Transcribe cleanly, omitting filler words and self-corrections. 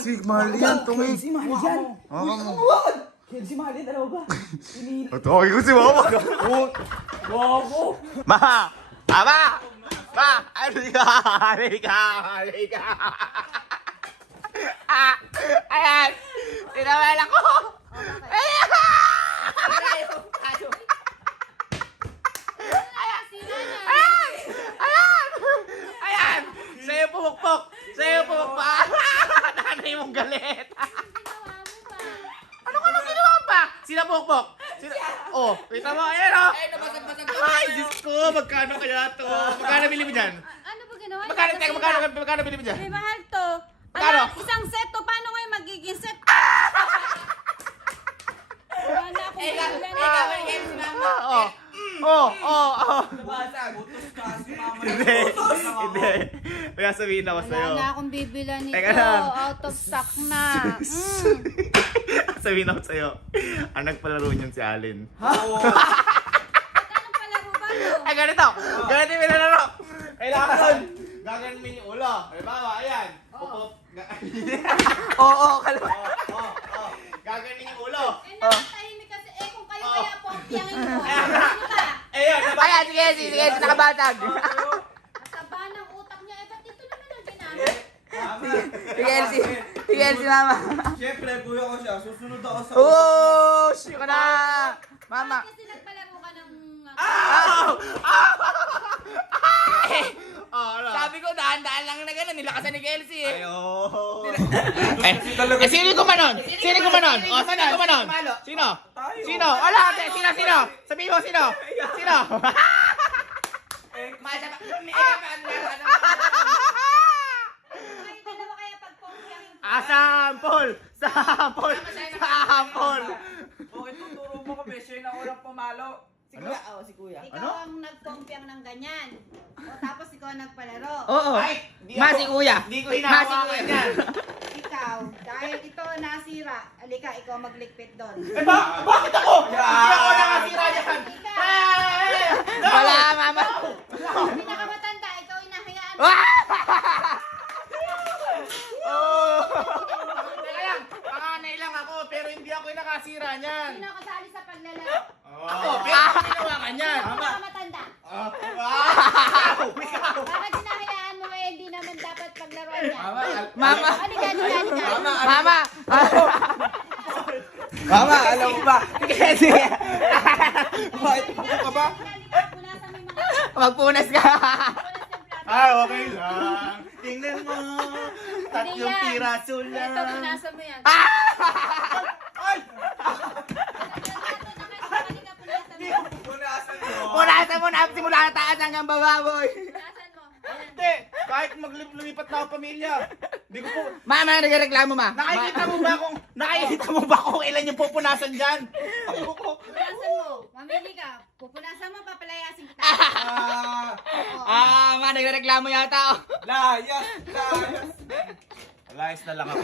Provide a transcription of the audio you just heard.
Si Marley yan, tumingin. Si Mali dyan. Si Mali, dalawa ba? Tawagin ko si Mama. Gago. Ma! Mama! Ma! Halika! Halika! Halika! Ayan! Tinawal ako! Ayan! Ayan! Ayan! Ayan! Sa'yo pumukpok! Sa'yo pumukpok! Nanay mong galit! Ano ka nang ginawa pa? Sila pumukpok! Oh, kita mo, ayan o! Ay, Diyos ko! Magkano kaya to? Magkano bili mo dyan? Ano ba ginawa? Magkano bili mo dyan? May mahal to. Magkano? Ano, isang set to. Paano ngayon magiging set? Wala na akong bibilan. Hindi. Kaya sabihin ako Wala sa'yo. na akong bibilan nito. Teka lang. Out of stock na. Sabihin ako sa'yo. Ang nagpalaro niyan si Alin. Anong palaro ba to? Ay, ganito! Ganito yung pinalaro! Kailangan! Gaganon mo yung ulo. Halimbawa, ayan. Pupop. Oo, kalma. Gaganon yung ulo. Eh, nakatahimik kasi. Eh, kung kayo kaya po ang piyangin ko. Ano ba? Ayan, ayan, sige, nakabatag. Masaba ng utak niya. Eh, ba't ito naman ang ginamit? Sige, Elsie, mama. Siyempre, kuya ko siya. Susunod ako sa Oh, shit ka na! Mama. Kasi nagpalaro ka ng... Sabi ko, daan-daan lang na gano'n, nilakasan ni Kelsey eh. Sino yung kumanon? Sino yung kumanon? O, saan yung kumanon? Sino? Sino? Wala, sino? Sabihin mo, sino? Sino? Kayo dalawa kaya pagpongpiyangin ko. Sample! Sample! Sample! Bakit tuturo mo ko, Besyo? Yung nakulang pumalo. Si Kuya, si Kuya. Ikaw ang nagpongpiyang ng ganyan. O tapos ikaw ang nagpalaro. Oo. Masi Kuya. Hindi ko hinahawakan yan. Ikaw, dahil ito nasira, alika, ikaw magligpit doon. Bakit ako? Hindi ako nakasira dyan. Wala, mama. Pinakamatanda, ikaw inahayaan. Teka lang, panganay lang ako pero hindi ako yung nakasira niyan. Sino kasali sa paglalaro? Ako, pero ako ginawa ka niyan. Pinakamatanda. Ikaw! Bakit hinahayaan mo eh, hindi naman dapat paglaruan yan. Mama. Halika. Mama. Mama, alam mo ba? Sige. Halika, punasan mo yung mga... Magpunas ka. Okay lang. Tingnan mo. Tatlong yan. piraso Ito, lang. punasan mo yan. Ay! Halika, punasan mo. Punasan mo. Punasan mo na simula na taas hanggang bababoy. Punasan mo. Ayan. Hindi. Kahit lumipat na ako pamilya. Hindi ko po. Mama, nagreklamo ma. Nakikita mo ba kung ilan yung pupunasan dyan? Punasan mo. Mamili ka. Pupunasan mo, papalayasin kita. Ma, nagreklamo yata. Layas. Layas na lang ako.